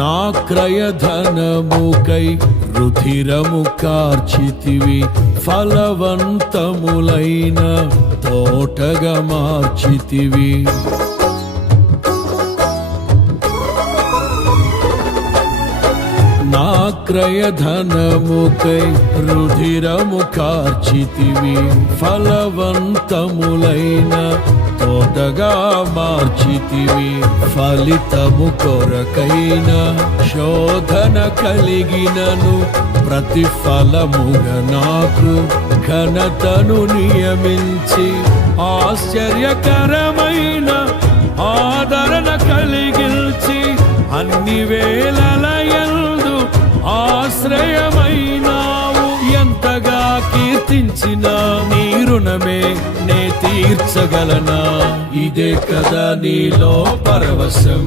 నా క్రయధనముకై రుధిరము కార్చితివి, ఫలవంతములైన తోటగా మార్చితివి. నా క్రయధనముకై రుధిరము కార్చితివి, ఫలవంతములైన తోటగా మార్చితివి. ఫలితము కొరకైన శోధన కలిగినను ప్రతిఫలముగా నాకు ఘనతను నియమించి, ఆశ్చర్యకరమైన ఆదరణ కలిగిల్చి, అన్ని వేళలయందు ఆశ్రయమైనావు. ఎంతగా కీర్తించిన నీ రుణమే నే తీర్చగలనా? ఇదే కదా నీలో పరవశం.